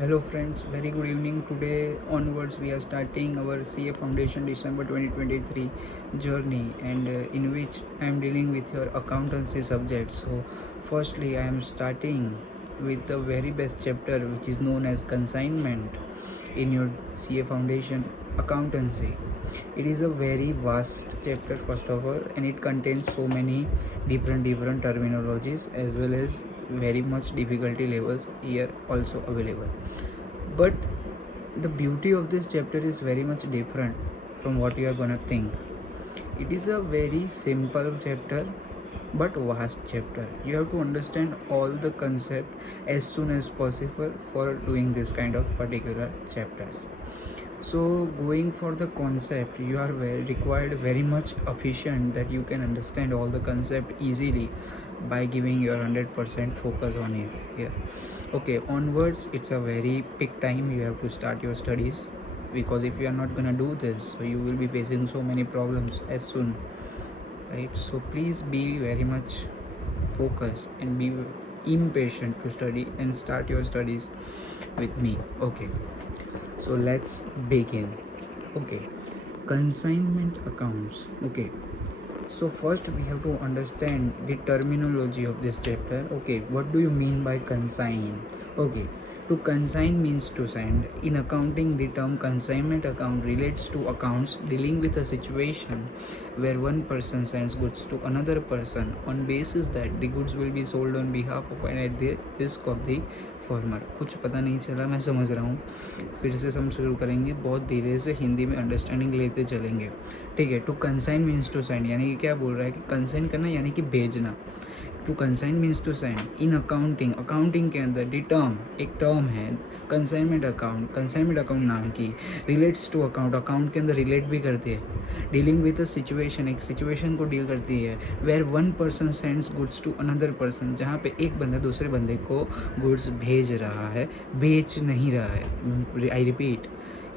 Hello friends, very good evening. Today onwards we are starting our CA Foundation December 2023 journey and in which I am dealing with your accountancy subject. So firstly I am starting with the very best chapter which is known as consignment in your CA Foundation accountancy. It is a very vast chapter first of all, and it contains so many different terminologies as well as very much difficulty levels here also available. But the beauty of this chapter is very much different from what you are gonna think. It is a very simple chapter but vast chapter. You have to understand all the concept as soon as possible for doing this kind of particular chapters. So going for the concept, you are required very much efficient that you can understand all the concept easily by giving your 100% focus on it here. Okay, onwards it's a very big time you have to start your studies, because if you are not gonna do this, so you will be facing so many problems as soon, right? So please be very much focused and be impatient to study and start your studies with me. Okay, so let's begin. Okay, consignment accounts. Okay, so first we have to understand the terminology of this chapter. Okay, what do you mean by consign? Okay, to consign means to send. In accounting, the term consignment account relates to accounts dealing with a situation where one person sends goods to another person on basis that the goods will be sold on behalf of and at the risk of the farmer. कुछ पता नहीं चला, मैं समझ रहा हूँ. फिर से हम शुरू करेंगे, बहुत धीरे से हिंदी में अंडरस्टैंडिंग लेते चलेंगे. ठीक है. To consign means to send, यानी कि क्या बोल रहा है कि कंसाइन करना यानी कि भेजना. To consign means to send. In accounting, accounting के अंदर दी टर्म, एक टर्म है कंसाइनमेंट अकाउंट. कंसाइनमेंट अकाउंट नाम की रिलेट्स टू अकाउंट, अकाउंट के अंदर रिलेट भी करती है. डीलिंग विद अ सिचुएशन, एक सिचुएशन को डील करती है. Where one person sends goods to another person, जहाँ पे एक बंदा दूसरे बंदे को गुड्स भेज रहा है, बेच नहीं रहा है. I repeat,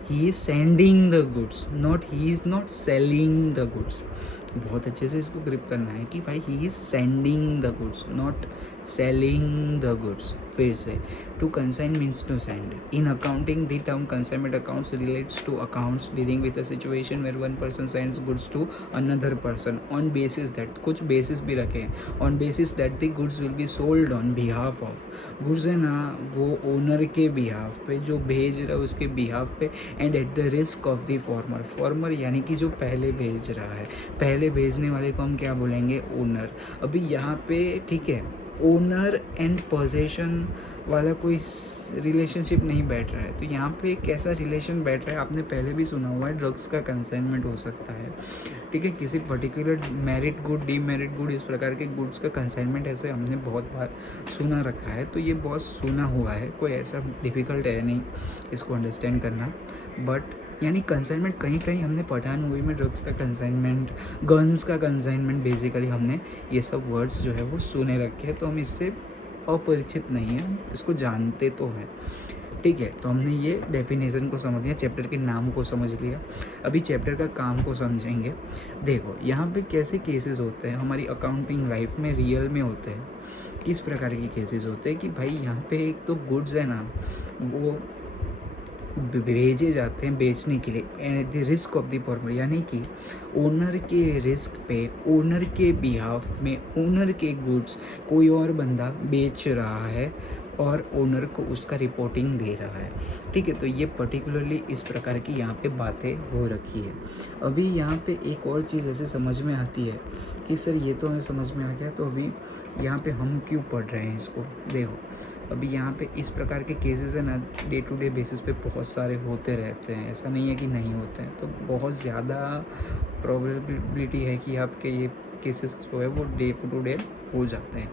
he is sending the goods, not he is not selling the goods. बहुत अच्छे से इसको ग्रिप करना है कि भाई he is sending the goods, not selling the goods. फिर से, to consign means to send. In accounting the term consignment accounts relates to accounts dealing with a situation where one person sends goods to another person on basis that, कुछ basis भी रखे हैं, on basis that the goods will be sold on behalf of. Goods है ना वो owner के behalf पे, जो भेज रहा है उसके बिहाफ पे, and eight the risk of the farmer. Farmer यानी कि जो पहले भेज रहा है, पहले भेजने वाले को हम क्या बोलेंगे? ओनर. अभी यहाँ पे ठीक है, ओनर एंड पोजेशन वाला कोई रिलेशनशिप नहीं बैठ रहा है. तो यहाँ पे कैसा रिलेशन बैठ रहा है आपने पहले भी सुना हुआ है, ड्रग्स का कंसाइनमेंट हो सकता है. ठीक है, किसी particular merit good, demerit good, इस प्रकार के गुड्स का कंसाइनमेंट ऐसे हमने बहुत बार सुना रखा है. तो ये बहुत सुना हुआ है, कोई ऐसा डिफ़िकल्ट है नहीं इसको अंडरस्टैंड करना. बट यानी कंसाइनमेंट कहीं कहीं हमने पठान मूवी में ड्रग्स का कंसाइनमेंट, गन्स का कंसाइनमेंट, बेसिकली हमने ये सब वर्ड्स जो है वो सुने रखे हैं. तो हम इससे अपरिचित नहीं हैं, इसको जानते तो हैं. ठीक है, तो हमने ये डेफिनेशन को समझ लिया, चैप्टर के नाम को समझ लिया. अभी चैप्टर का काम को समझेंगे. देखो यहाँ पे कैसे केसेस होते हैं हमारी अकाउंटिंग लाइफ में, रियल में होते हैं. किस प्रकार के केसेस होते हैं कि भाई यहाँ पे एक तो गुड्स है ना वो भेजे जाते हैं बेचने के लिए eight the risk of the farmer, यानी कि ओनर के रिस्क पे, ओनर के बिहाफ में, ओनर के गुड्स कोई और बंदा बेच रहा है और ओनर को उसका रिपोर्टिंग दे रहा है. ठीक है, तो ये पर्टिकुलरली इस प्रकार की यहाँ पे बातें हो रखी है. अभी यहाँ पे एक और चीज़ ऐसे समझ में आती है कि सर ये तो हमें समझ में आ गया, तो अभी यहाँ पे हम क्यों पढ़ रहे हैं इसको? देखो अभी यहाँ पे इस प्रकार के केसेस है ना डे टू डे बेसिस पे बहुत सारे होते रहते हैं, ऐसा नहीं है कि नहीं होते हैं. तो बहुत ज़्यादा प्रोबेबिलिटी है कि आपके ये केसेस जो है वो डे टू डे हो जाते हैं.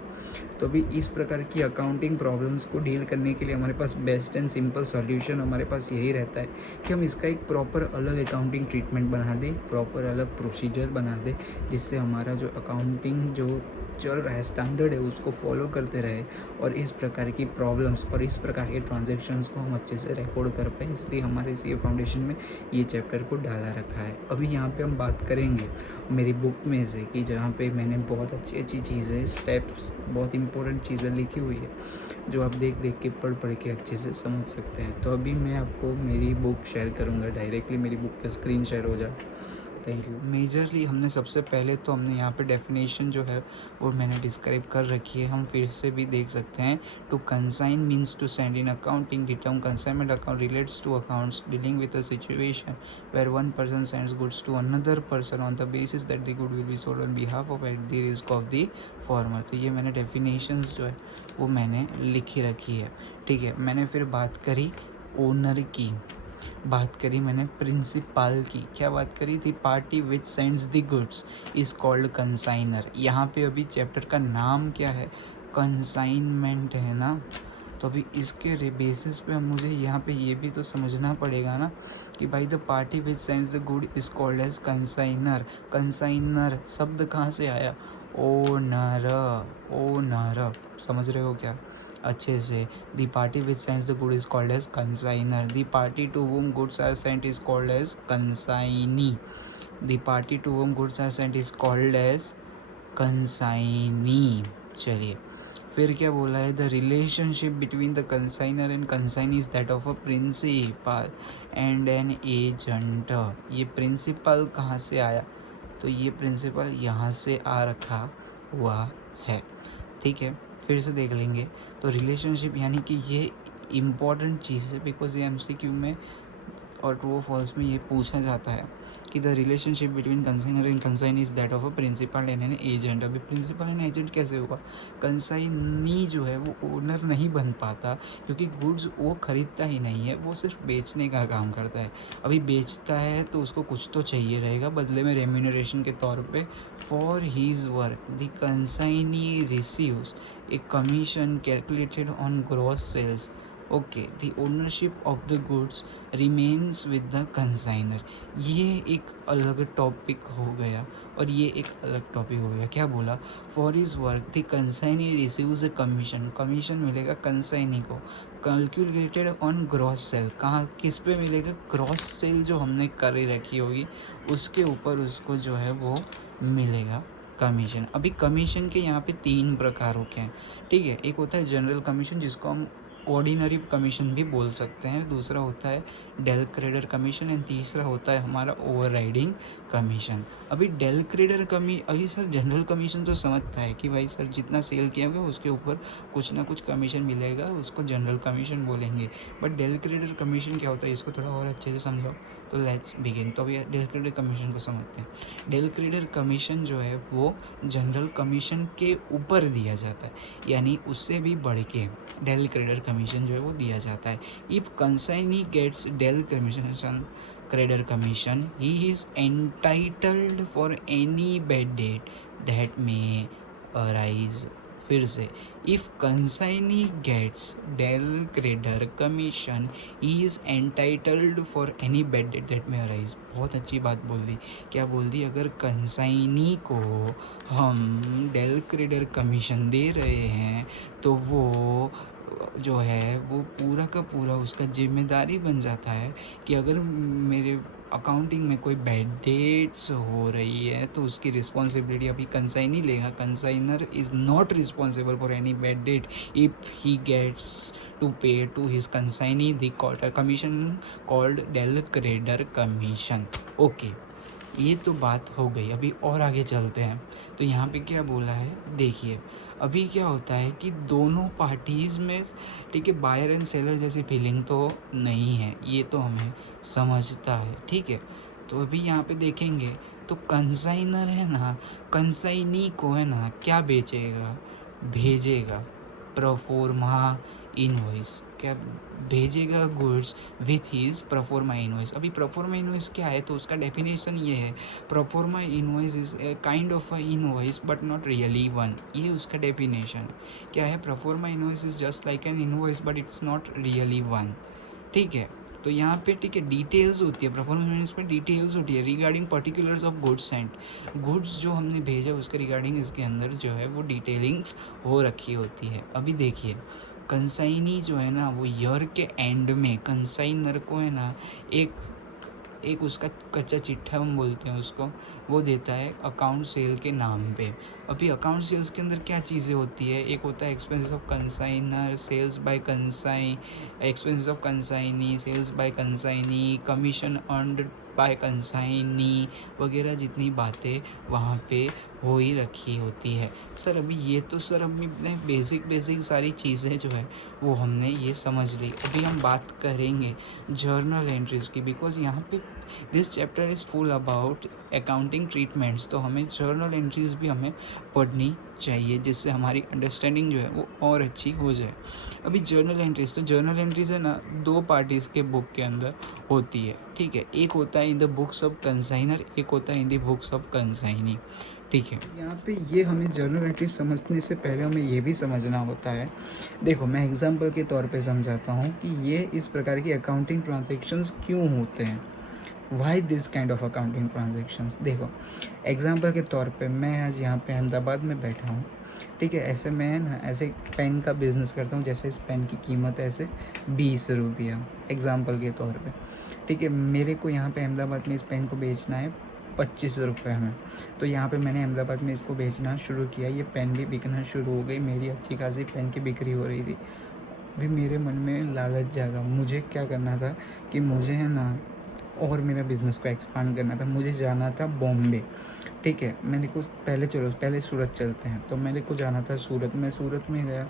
तो अभी इस प्रकार की अकाउंटिंग प्रॉब्लम्स को डील करने के लिए हमारे पास बेस्ट एंड सिंपल सॉल्यूशन हमारे पास यही रहता है कि हम इसका एक प्रॉपर अलग अकाउंटिंग ट्रीटमेंट बना दें, प्रॉपर अलग प्रोसीजर बना दें, जिससे हमारा जो अकाउंटिंग जो चल रहा है, स्टैंडर्ड है, उसको फॉलो करते रहे और इस प्रकार की प्रॉब्लम्स और इस प्रकार के ट्रांजैक्शंस को हम अच्छे से रिकॉर्ड कर पाए, इसलिए हमारे सी फाउंडेशन में ये चैप्टर को डाला रखा है। अभी यहाँ पे हम बात करेंगे मेरी बुक में से कि जहाँ पे मैंने बहुत अच्छी अच्छी चीज़ें, स्टेप्स, बहुत इंपॉर्टेंट चीज़ें लिखी हुई है जो आप देख देख के पढ़ के अच्छे से समझ सकते हैं। तो अभी मैं आपको मेरी बुक शेयर करूँगा, डायरेक्टली मेरी बुक का स्क्रीन शेयर हो जाए। Thank you. मेजरली हमने सबसे पहले तो हमने यहाँ पे डेफिनेशन जो है वो मैंने डिस्क्राइब कर रखी है, हम फिर से भी देख सकते हैं। To consign means to send in accounting the term consignment account relates to accounts dealing with a situation where one person sends goods to another person on the basis that the good will be sold on behalf of at the risk of the former. तो ये मैंने definitions जो है वो मैंने लिखी रखी है, ठीक है। मैंने फिर बात करी ओनर की, बात करी मैंने प्रिंसिपल की, क्या बात करी थी, party which sends the goods is called consignor. यहाँ पे अभी चैप्टर का नाम क्या है, कंसाइनमेंट है ना, तो अभी इसके बेसिस पे मुझे यहाँ पे ये भी तो समझना पड़ेगा ना कि भाई the party which sends the good is called as consignor. Consignor शब्द कहाँ से आया, ओनर, ओनर, समझ रहे हो क्या अच्छे से। The party which sends the good is called as consignor, the party to whom goods are sent is called as consignee, the party to whom goods are sent is called as consignee। चलिए फिर क्या बोला है, the relationship between the consignor and consignee is that of a principal and an agent. ये principal कहाँ से आया, तो ये प्रिंसिपल यहाँ से आ रखा हुआ है, ठीक है। फिर से देख लेंगे, तो रिलेशनशिप यानी कि ये इम्पॉर्टेंट चीज़ है बिकॉज ये एमसीक्यू में और ट्रू और फॉल्स में ये पूछा जाता है कि the relationship between consignor and consignee is that of a principal and an agent. अभी प्रिंसिपल एंड एजेंट कैसे होगा, कंसाइनी जो है वो ओनर नहीं बन पाता क्योंकि गुड्स वो खरीदता ही नहीं है, वो सिर्फ बेचने का काम करता है। अभी बेचता है तो उसको कुछ तो चाहिए रहेगा बदले में रेम्यूनरेशन के तौर पे। For his work the consignee receives a commission calculated on gross sales. Okay, the ownership of the goods remains with the consignor. ये एक अलग टॉपिक हो गया और ये एक अलग टॉपिक हो गया। क्या बोला, for his work the consignee receives a commission, commission मिलेगा कंसाइनी को, कैलकुलेटेड ऑन ग्रॉस सेल। कहाँ किस पे मिलेगा, ग्रॉस सेल जो हमने कर रखी होगी उसके ऊपर उसको जो है वो मिलेगा कमीशन। अभी कमीशन के यहाँ पे 3 प्रकारों के हैं, ठीक है। एक होता है जनरल कमीशन जिसको हम ऑर्डिनरी कमीशन भी बोल सकते हैं, दूसरा होता है डेल क्रेडर कमीशन एंड तीसरा होता है हमारा ओवरराइडिंग कमीशन। अभी डेल क्रेडर अभी सर जनरल कमीशन तो समझता है कि भाई सर जितना सेल किया होगा उसके ऊपर कुछ ना कुछ कमीशन मिलेगा, उसको जनरल कमीशन बोलेंगे। बट डेल क्रेडर कमीशन क्या होता है इसको थोड़ा और अच्छे से समझो, तो लेट्स बिगिन। तो अभी डेल क्रेडर कमीशन को समझते हैं। डेल क्रेडर कमीशन जो है वो जनरल कमीशन के ऊपर दिया जाता है, यानी उससे भी बढ़ के डेल क्रेडर कमीशन जो है वो दिया जाता है। If consignee gets del commission credere commission he is entitled for any bad debt that may arise. फिर से, if consignee gets del credere commission he is entitled for any bad debt that may arise. बहुत अच्छी बात बोल दी, क्या बोल दी, अगर consignee को हम डेल क्रेडर कमीशन दे रहे हैं तो वो जो है वो पूरा का पूरा उसका जिम्मेदारी बन जाता है कि अगर मेरे अकाउंटिंग में कोई बैड डेट्स हो रही है तो उसकी रिस्पॉन्सिबिलिटी अभी कंसाइनी लेगा। Consignor is not responsible for any bad debt if he gets to pay to his consignee the commission called del credere commission. Okay, ये तो बात हो गई। अभी और आगे चलते हैं, तो यहाँ पे क्या बोला है देखिए। अभी क्या होता है कि दोनों पार्टीज़ में, ठीक है, बायर एंड सेलर जैसी फीलिंग तो नहीं है, ये तो हमें समझता है, ठीक है। तो अभी यहाँ पे देखेंगे तो कंसाइनर है ना, कंसाइनी को है ना क्या बेचेगा, भेजेगा प्रोफोर्मा इनवॉइस। क्या भेजेगा, goods with his proforma invoice. अभी प्रोफोर्मा इनवॉइस क्या है, तो उसका डेफिनेशन ये है, proforma invoice is a kind of a invoice but not really one. ये उसका डेफिनेशन है। क्या है, proforma invoice is just like an invoice but it's not really one, ठीक है। तो यहाँ पे ठीक है डिटेल्स होती है, परफॉर्मेंस मैनेजमेंट डिटेल्स होती है regarding particulars of goods and goods जो हमने भेजा उसके रिगार्डिंग इसके अंदर जो है वो डिटेलिंग्स हो रखी होती है। अभी देखिए कंसाइनी जो है ना वो ईयर के एंड में कंसाइनर को है ना एक उसका कच्चा चिट्ठा हम बोलते हैं उसको, वो देता है अकाउंट सेल के नाम पे। अभी अकाउंट सेल्स के अंदर क्या चीज़ें होती है, एक होता है expenses of consignor, sales by consign, expenses of consignee, sales by consignee, commission earned by consignee वगैरह जितनी बातें वहाँ पे हो ही रखी होती है। सर अभी ये तो सर हमने बेसिक सारी चीज़ें जो है वो हमने ये समझ ली। अभी हम बात करेंगे जर्नल एंट्रीज की, बिकॉज यहाँ पे this chapter is full about accounting treatments, तो हमें जर्नल एंट्रीज भी हमें पढ़नी चाहिए जिससे हमारी अंडरस्टैंडिंग जो है वो और अच्छी हो जाए। अभी जर्नल एंट्रीज, तो जर्नल एंट्रीज है ना 2 पार्टीज़ के बुक के अंदर होती है, ठीक है। एक होता है in the books of consignor, एक होता है in the books of consignee, ठीक है। यहाँ पे ये हमें जर्नल एंट्रीज समझने से पहले हमें ये भी समझना होता है। देखो मैं एग्जांपल के तौर पे समझाता हूँ कि ये इस प्रकार की अकाउंटिंग ट्रांजैक्शंस क्यों होते हैं, why this kind of accounting transactions. देखो एग्जाम्पल के तौर पे मैं आज यहाँ पे अहमदाबाद में बैठा हूँ, ठीक है। ऐसे मैं ना ऐसे पेन का बिज़नेस करता हूँ, जैसे इस पेन की कीमत है ऐसे 20 रुपया एग्ज़ाम्पल के तौर पे, ठीक है। मेरे को यहाँ पे अहमदाबाद में इस पेन को बेचना है 25 रुपये में। तो यहाँ पे मैंने अहमदाबाद में इसको बेचना शुरू किया, ये पेन भी बिकना शुरू हो गई, मेरी अच्छी खासी पेन की बिक्री हो रही थी। अभी मेरे मन में लालच जागा, मुझे क्या करना था कि मुझे है ना और मेरा बिज़नेस को एक्सपांड करना था, मुझे जाना था बॉम्बे, ठीक है। मैंने को पहले सूरत चलते हैं, तो मेरे को जाना था सूरत। मैं सूरत में गया,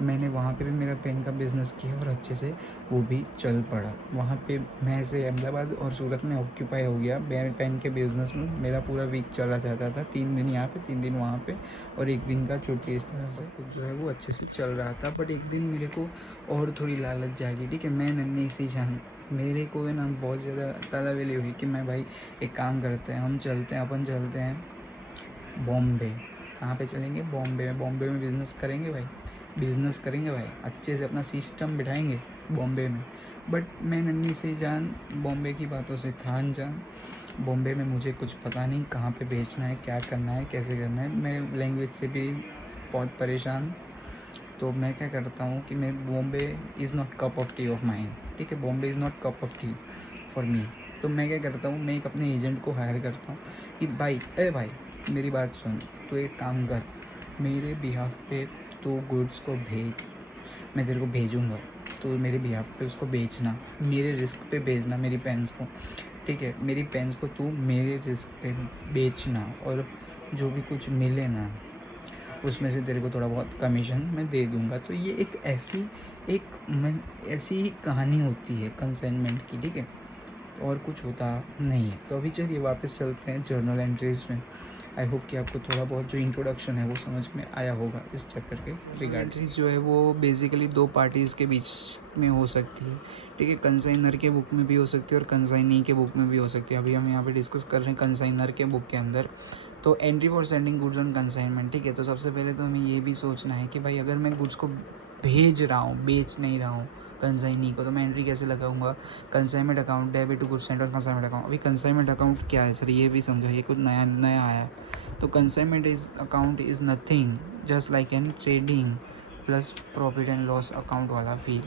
मैंने वहाँ पे भी मेरा पेन का बिज़नेस किया और अच्छे से वो भी चल पड़ा। वहाँ पे मैं ऐसे अहमदाबाद और सूरत में ऑक्यूपाई हो गया मेरे पेन के बिज़नेस में। मेरा पूरा वीक चला जाता था, 3 दिन यहाँ पे 3 दिन वहाँ पे और 1 दिन का छुट्टी, इस तरह से जो है वो अच्छे से चल रहा था। बट एक दिन मेरे को और थोड़ी लालच जागी, ठीक है। मैं नन्ही सी जान, मेरे को है ना बहुत ज़्यादा तालावेली हुई कि मैं भाई एक काम करते हैं, हम चलते हैं, अपन चलते हैं बॉम्बे। कहाँ पे चलेंगे? बॉम्बे में। बॉम्बे में बिज़नेस करेंगे भाई, अच्छे से अपना सिस्टम बिठाएंगे बॉम्बे में। बट मैं नन्ही सी जान, बॉम्बे की बातों से थान जान। बॉम्बे में मुझे कुछ पता नहीं कहाँ पे बेचना है, क्या करना है, कैसे करना है। मैं लैंग्वेज से भी बहुत परेशान। तो मैं क्या करता हूँ कि मैं Bombay is not cup of T of mine, ठीक है। Bombay is not cup of T for me. तो मैं क्या करता हूँ, मैं एक अपने एजेंट को हायर करता हूँ कि भाई मेरी बात सुन, तो एक काम कर, मेरे बिहाफ पे तो गुड्स को भेज, मैं तेरे को भेजूँगा, तो मेरे बिहाफ पे उसको बेचना, मेरे रिस्क पे भेजना मेरी पेन्स को, ठीक है। मेरी पेन्स को तू मेरे रिस्क पे बेचना और जो भी कुछ मिले ना उसमें से तेरे को थोड़ा बहुत कमीशन मैं दे दूँगा। तो ये एक ऐसी ही कहानी होती है कंसाइनमेंट की, ठीक है। और कुछ होता नहीं है। तो अभी चलिए वापस चलते हैं जर्नल एंट्रीज़ में। आई होप कि आपको थोड़ा बहुत जो इंट्रोडक्शन है वो समझ में आया होगा इस चैप्टर के रिगार्डिंग। एंट्रीज जो है वो बेसिकली 2 पार्टीज़ के बीच में हो सकती है, ठीक है। कंसाइनर के बुक में भी हो सकती है और कंसाइनी के बुक में भी हो सकती है। अभी हम यहाँ पे डिस्कस कर रहे हैं कंसाइनर के बुक के अंदर। तो entry for sending goods on consignment, ठीक है। तो सबसे पहले तो हमें ये भी सोचना है कि भाई अगर मैं गुड्स को भेज रहा हूँ, बेच नहीं रहा हूँ कंसाइनी को, तो मैं एंट्री कैसे लगाऊंगा? Consignment account, debit to goods send on consignment account. अभी कंसाइनमेंट अकाउंट क्या है सर, ये भी समझो, ये कुछ नया आया। तो consignment account is nothing just like N trading plus profit and loss account वाला फील।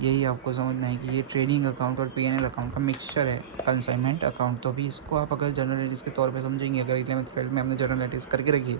यही आपको समझना है कि ये ट्रेडिंग अकाउंट और P&L अकाउंट का मिक्सचर है कंसाइनमेंट अकाउंट। तो अभी इसको आप अगर जर्नल एंट्रीज के तौर पे समझेंगे, अगर 11th-12th में हमने जर्नल एंट्रीज करके रखी है,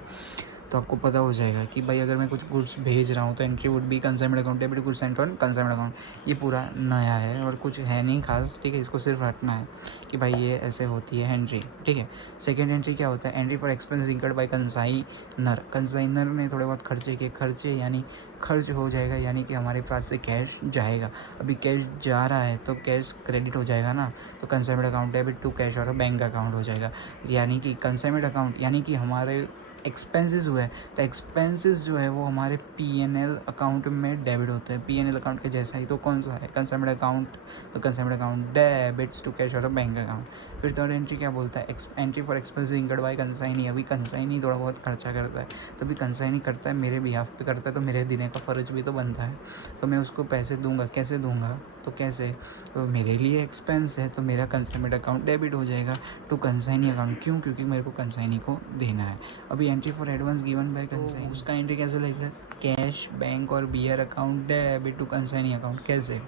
तो आपको पता हो जाएगा कि भाई अगर मैं कुछ गुड्स भेज रहा हूँ तो entry would B consignment account, debit goods Saint on consignment account. ये पूरा नया है और कुछ है नहीं खास, ठीक है। इसको सिर्फ रखना है कि भाई ये ऐसे होती है एंट्री, ठीक है। सेकेंड एंट्री क्या होता है? Entry for expense incurred by consignor. Consignor ने थोड़े बहुत खर्चे किए, खर्चे यानी खर्च हो जाएगा, यानी कि हमारे पास से कैश जाएगा। अभी कैश जा रहा है तो कैश क्रेडिट हो जाएगा ना, तो consignment account debit to cash और बैंक अकाउंट हो जाएगा। यानी कि कंसाइनमेंट अकाउंट यानी कि हमारे एक्सपेंसेस हुए हैं, तो एक्सपेंसेस जो है वो हमारे P&L अकाउंट में डेबिट होते हैं। P&L अकाउंट के जैसा ही तो कौन सा है? Consignment account. तो consignment account debits to cash और बैंक अकाउंट। फिर थर्ड एंट्री क्या बोलता है? Entry for expenses incurred by consignee. अभी कंसाइनी थोड़ा बहुत खर्चा करता है, तो अभी कंसाइनी करता है मेरे बिहाफ पे करता है, तो मेरे देने का फ़र्ज भी तो बनता है, तो मैं उसको पैसे दूंगा। कैसे दूंगा? तो कैसे, तो मेरे लिए एक्सपेंस है तो मेरा कंसाइनमेंट अकाउंट डेबिट हो जाएगा टू कंसाइनी अकाउंट। क्यों? क्योंकि मेरे को कंसाइनी को देना है। अभी entry for advance given by consignee, उसका एंट्री कैसे लगेगा? कैश, बैंक और BR account debit to consignee account. कैसे?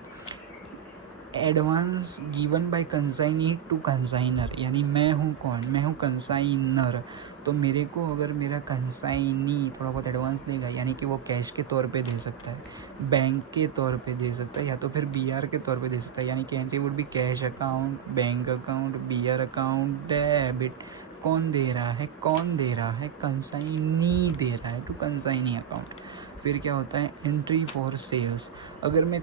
Advance given by consignee to consignor, यानी मैं हूँ कौन? मैं हूँ कंसाइनर। तो मेरे को अगर मेरा कंसाइनी थोड़ा बहुत एडवांस देगा, यानी कि वो कैश के तौर पे दे सकता है, बैंक के तौर पे दे सकता है, या तो फिर बीआर के तौर पे दे सकता है। यानी कि entry would be cash account, bank account, BR account debit. कौन दे रहा है? कौन दे रहा है? कंसाइनी दे रहा है टू कंसाइनी अकाउंट। फिर क्या होता है? Entry for sales. अगर मैं,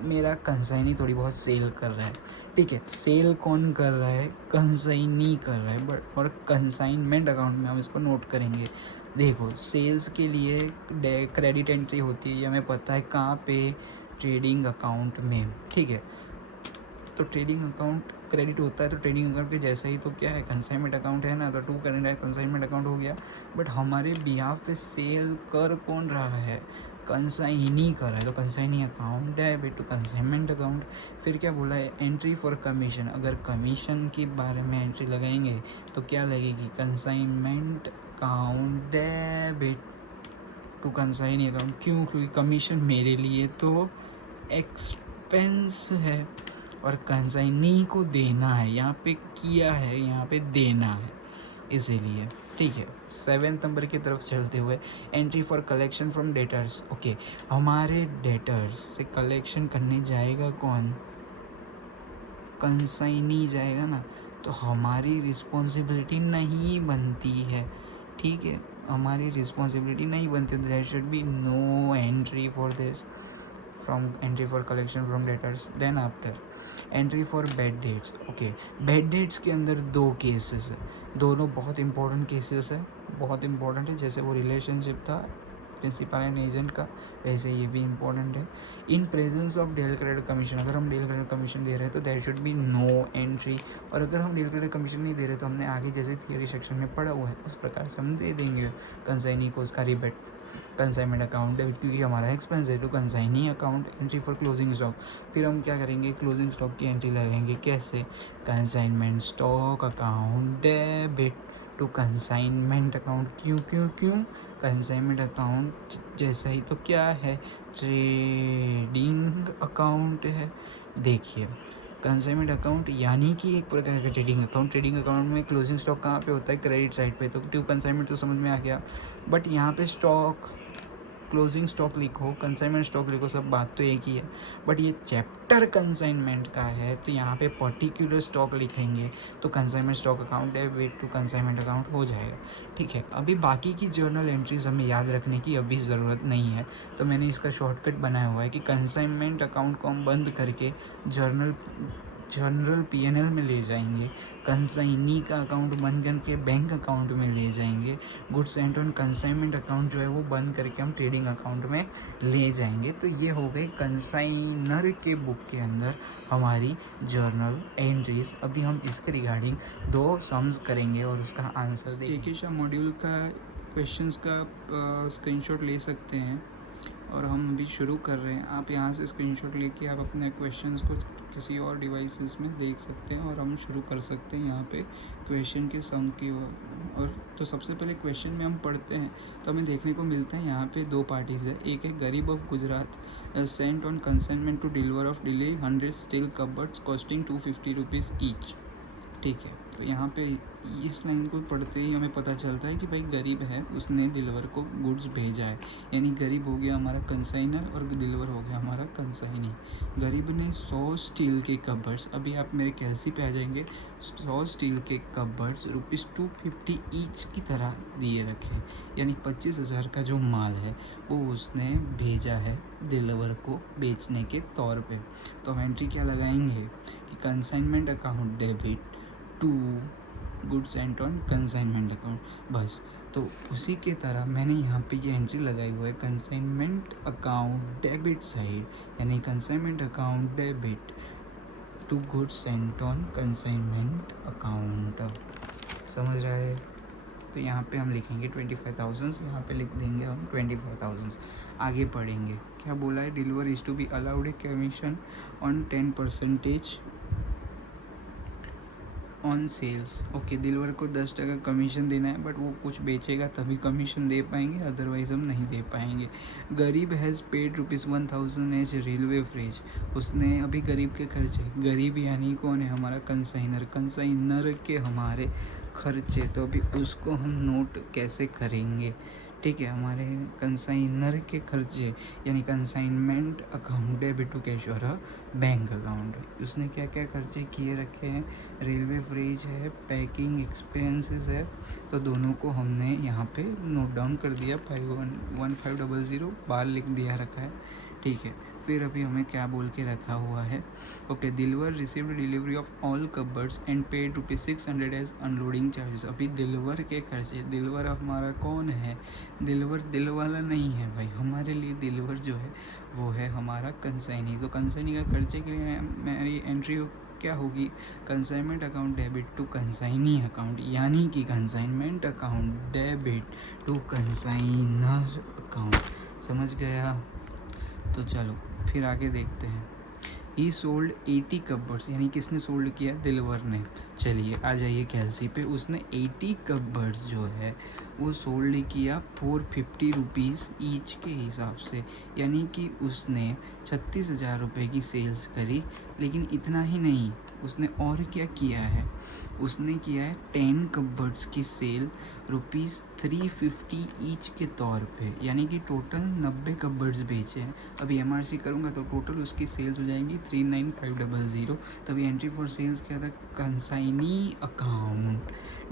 मेरा कंसाइनी थोड़ी बहुत सेल कर रहा है, ठीक है, सेल कौन कर रहा है? कंसाइनी कर रहा है। बट और कंसाइनमेंट अकाउंट में हम इसको नोट करेंगे। देखो, सेल्स के लिए क्रेडिट एंट्री होती है, ये हमें पता है कहाँ पे? ट्रेडिंग अकाउंट में, ठीक है। तो ट्रेडिंग अकाउंट क्रेडिट होता है, तो ट्रेडिंग अकाउंट के जैसा ही तो क्या है? कंसाइनमेंट अकाउंट है ना, तो टू करंट है, कंसाइनमेंट अकाउंट हो गया। बट हमारे बिहाफ पे सेल कर कौन रहा है? कंसाइनी कर रहा है, तो consignee account debit to consignment account. फिर क्या बोला है? Entry for commission. अगर कमीशन के बारे में एंट्री लगाएंगे तो क्या लगेगी? Consignment account debit to consignee account. क्यों? क्योंकि कमीशन मेरे लिए तो एक्सपेंस है और कंसाइनी को देना है। यहाँ पे किया है, यहाँ पे देना है, इसीलिए। ठीक है, 7 नंबर की तरफ चलते हुए, entry for collection from debtors. Okay, हमारे डेटर्स से कलेक्शन करने जाएगा कौन? कंसाइनी जाएगा ना, तो हमारी रिस्पॉन्सिबिलिटी नहीं बनती है, ठीक है, हमारी रिस्पॉन्सिबिलिटी नहीं बनती। There should be no entry for this from entry for collection from debtors. then after entry for bad dates. okay, bad dates के अंदर 2 केसेस है, दोनों बहुत इंपॉर्टेंट केसेस है, बहुत इंपॉर्टेंट है। जैसे वो रिलेशनशिप था प्रिंसिपल एंड एजेंट का, वैसे ये भी इंपॉर्टेंट है। In presence of deal credit commission, अगर हम डील क्रेडिट कमीशन दे रहे हैं तो there should be no entry. और अगर हम डील क्रेडिट कमीशन नहीं दे रहे तो हमने आगे जैसे थियरी सेक्शन में पढ़ा हुआ है उस प्रकार से हम दे देंगे कंसाइनी को उसका रिबेट। कंसाइनमेंट अकाउंट डेबिट क्योंकि हमारा एक्सपेंस है, to consignee account entry for closing stock. फिर हम क्या करेंगे? क्लोजिंग स्टॉक की एंट्री लगाएंगे। कैसे? Consignment stock account debit to consignment account. क्यों क्यों क्यों? कंसाइनमेंट अकाउंट जैसा ही तो क्या है? ट्रेडिंग अकाउंट है। देखिए, कंसाइनमेंट अकाउंट यानी कि एक प्रकार का ट्रेडिंग अकाउंट। ट्रेडिंग अकाउंट में क्लोजिंग स्टॉक कहाँ पे होता है? क्रेडिट साइड पे। तो ट्यू कंसाइनमेंट तो समझ में आ गया, बट यहाँ पे स्टॉक, क्लोजिंग स्टॉक लिखो, कंसाइनमेंट स्टॉक लिखो, सब बात तो एक ही है। बट ये चैप्टर कंसाइनमेंट का है तो यहाँ पे पर्टिकुलर स्टॉक लिखेंगे तो consignment stock account debit to consignment account हो जाएगा। ठीक है, अभी बाकी की जर्नल एंट्रीज हमें याद रखने की अभी ज़रूरत नहीं है, तो मैंने इसका शॉर्टकट बनाया हुआ है कि कंसाइनमेंट अकाउंट को हम बंद करके जनरल पीएनएल में ले जाएंगे, कंसाइनी का अकाउंट बंद करके बैंक अकाउंट में ले जाएंगे, goods and on consignment account जो है वो बंद करके हम ट्रेडिंग अकाउंट में ले जाएंगे। तो ये हो गए कंसाइनर के बुक के अंदर हमारी जर्नल एंट्रीज। अभी हम इसके रिगार्डिंग 2 सम्स करेंगे और उसका आंसर देंगे। जेके मॉड्यूल का क्वेश्चंस का स्क्रीनशॉट ले सकते हैं और हम अभी शुरू कर रहे हैं। आप यहाँ से स्क्रीनशॉट लेके आप अपने क्वेश्चंस को किसी और डिवाइसेस में देख सकते हैं और हम शुरू कर सकते हैं यहाँ पे क्वेश्चन के सम की ओर। और तो सबसे पहले क्वेश्चन में हम पढ़ते हैं तो हमें देखने को मिलता है यहाँ पे 2 पार्टीज़ है। एक है Garib of Gujarat sent on consignment to Dilwar of Delhi 100 steel cupboards costing 250 rupees each. ठीक है, तो यहाँ पे इस लाइन को पढ़ते ही हमें पता चलता है कि भाई गरीब है, उसने डिलीवर को गुड्स भेजा है, यानी गरीब हो गया हमारा कंसाइनर और डिलीवर हो गया हमारा कंसाइनी। गरीब ने 100 स्टील के कबर्ड्स, अभी आप मेरे कैलसी पे आ जाएंगे, 100 स्टील के कबर्ड्स ₹250 ईच की तरह दिए रखे, यानी 25,000 का जो माल है वो उसने भेजा है डिलीवर को बेचने के तौर पे। तो हम एंट्री क्या लगाएंगे कि consignment account debit to goods and on consignment account, बस। तो उसी के तरह मैंने यहाँ पे ये एंट्री लगाई हुआ है कंसाइनमेंट अकाउंट डेबिट साइड, यानी consignment account debit to goods and on consignment account. समझ रहा है? तो तो यहाँ पे हम लिखेंगे 25,000, यहाँ पे लिख देंगे हम 25,000। आगे पढ़ेंगे, क्या बोला है, Dilwar is to be allowed a commission on 10% on sales. Okay, Dilwar को 10% कमीशन देना है, बट वो कुछ बेचेगा तभी कमीशन दे पाएंगे, अदरवाइज़ हम नहीं दे पाएंगे। Garib has paid ₹1,000 as railway freight. उसने अभी गरीब के खर्चे, गरीब यानी कौन है, हमारा कंसाइनर के हमारे खर्चे, तो अभी उसको हम नोट कैसे करेंगे, ठीक है। हमारे कंसाइनर के खर्चे यानी consignment account debit to cash और बैंक अकाउंट, उसने क्या क्या खर्चे किए रखे हैं, रेलवे फ्रेज है, पैकिंग एक्सपेंसेस है, तो दोनों को हमने यहाँ पे नोट डाउन कर दिया। 1500 बार लिख दिया रखा है, ठीक है। फिर अभी हमें क्या बोल के रखा हुआ है, okay, Dilwar received delivery of all cupboards and paid ₹600 as unloading charges. अभी दिलवर के खर्चे, दिलवर हमारा कौन है, दिलवर दिल वाला नहीं है भाई, हमारे लिए दिलवर जो है वो है हमारा कंसाइनी। तो कंसाइनी का खर्चे के लिए मेरी एंट्री क्या होगी, consignment account debit to consignee account, यानी कि consignment account debit to consignor account. समझ गया? तो चलो फिर आगे देखते हैं। ही सोल्ड 80 कपबर्ड्स, यानी किसने सोल्ड किया, दिलवर ने। चलिए आ जाइए कैलसी पे, उसने 80 कपबर्ड्स जो है वो सोल्ड किया ₹450 ईच के हिसाब से, यानी कि उसने 36,000 की सेल्स करी। लेकिन इतना ही नहीं, उसने और क्या किया है, उसने किया है 10 कपबर्ड्स की सेल ₹350 ईच के तौर पे, यानी कि टोटल 90 कपबर्ड्स बेचे हैं। अभी MRC करूँगा तो टोटल उसकी सेल्स हो जाएंगी 39,500। तभी एंट्री फॉर सेल्स क्या था, consignee account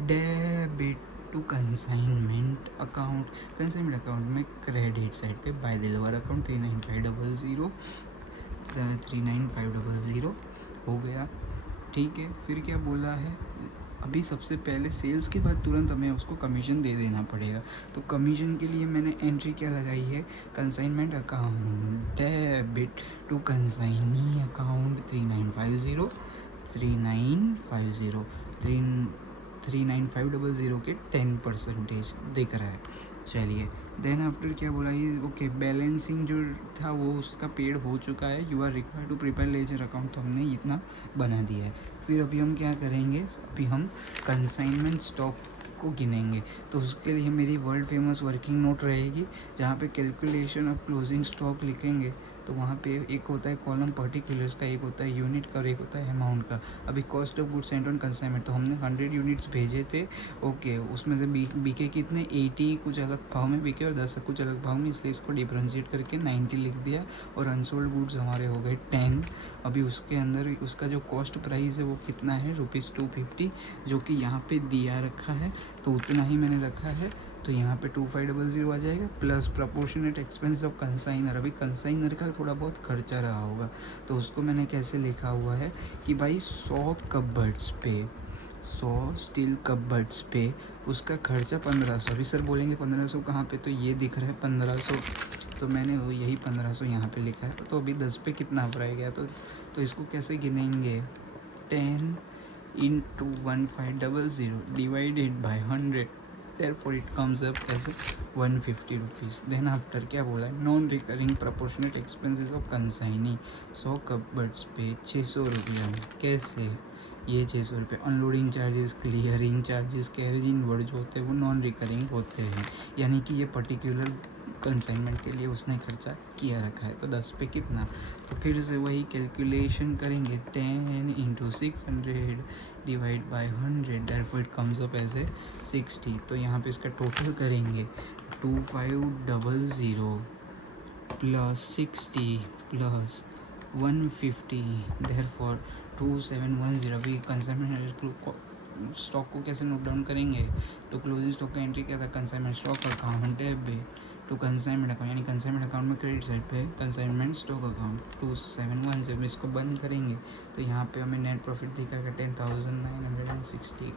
debit to consignment account. Consignment account में क्रेडिट साइड पे बाय दिलवर अकाउंट 39,500 हो गया, ठीक है। फिर क्या बोला है, अभी सबसे पहले सेल्स के बाद तुरंत हमें उसको कमीशन दे देना पड़ेगा। तो कमीशन के लिए मैंने एंट्री क्या लगाई है, consignment account debit to consignee account 39,500 के 10% दिख रहा है। चलिए देन आफ्टर क्या बोला ये, ओके, बैलेंसिंग जो था वो उसका पेड हो चुका है। You are required to prepare ledger account, तो हमने इतना बना दिया है। फिर अभी हम क्या करेंगे, अभी हम कंसाइनमेंट स्टॉक को गिनेंगे। तो उसके लिए मेरी वर्ल्ड फेमस वर्किंग नोट रहेगी, जहाँ पे कैलकुलेशन ऑफ क्लोजिंग स्टॉक लिखेंगे। तो वहाँ पे एक होता है कॉलम पर्टिकुलर्स का, एक होता है यूनिट का और एक होता है अमाउंट का। अभी cost of goods Saint on consignment, तो हमने 100 यूनिट्स भेजे थे, ओके, उसमें से बिके कितने, 80 कुछ अलग भाव में बिके और 10 कुछ अलग भाव में, इसलिए इसको डिफ्रेंशिएट करके 90 लिख दिया। और अनसोल्ड गुड्स हमारे हो गए 10। अभी उसके अंदर उसका जो कॉस्ट प्राइस है वो कितना है, ₹250, जो कि यहाँ पे दिया रखा है, तो उतना ही मैंने रखा है। तो यहाँ पे 2500 आ जाएगा, plus proportionate expense of consignor. अभी कंसाइनर का थोड़ा बहुत खर्चा रहा होगा, तो उसको मैंने कैसे लिखा हुआ है कि भाई 100 कपबर्ड्स पे, 100 स्टील कपबर्ड्स पे उसका खर्चा 1500। अभी सर बोलेंगे 1500 कहाँ पे, तो ये दिख रहा है 1500, तो मैंने वो यही 1500 यहाँ पे लिखा है। तो अभी 10 पे कितना भराया गया, तो इसको कैसे गिनेंगे, 10 × 1500 divided by 100, therefore it comes up as ₹150। Then after क्या बोला, non recurring proportionate expenses of consignee 100 cupboards पे ₹600। कैसे, ये ₹600 unloading charges, clearing charges, carriage inward जो होते हैं वो नॉन रिकरिंग होते हैं, यानी कि ये पर्टिकुलर कंसाइनमेंट के लिए उसने खर्चा किया रखा है। तो 10 पे कितना, तो फिर से वही कैलकुलेशन करेंगे, 10 × 600 divide by 100, therefore it comes up as 60। तो यहाँ पे इसका टोटल करेंगे 2500 प्लस 60 प्लस 150, therefore 2710। अभी कंसाइनमेंट स्टॉक को कैसे नोट डाउन करेंगे, तो क्लोजिंग स्टॉक का एंट्री क्या था, consignment stock account debit to consignment account, यानी कंसाइनमेंट अकाउंट में क्रेडिट साइड पे कंसाइनमेंट स्टॉक अकाउंट 2710। इसको बंद करेंगे तो यहाँ पे हमें नेट प्रॉफिट दिखेगा 10,960।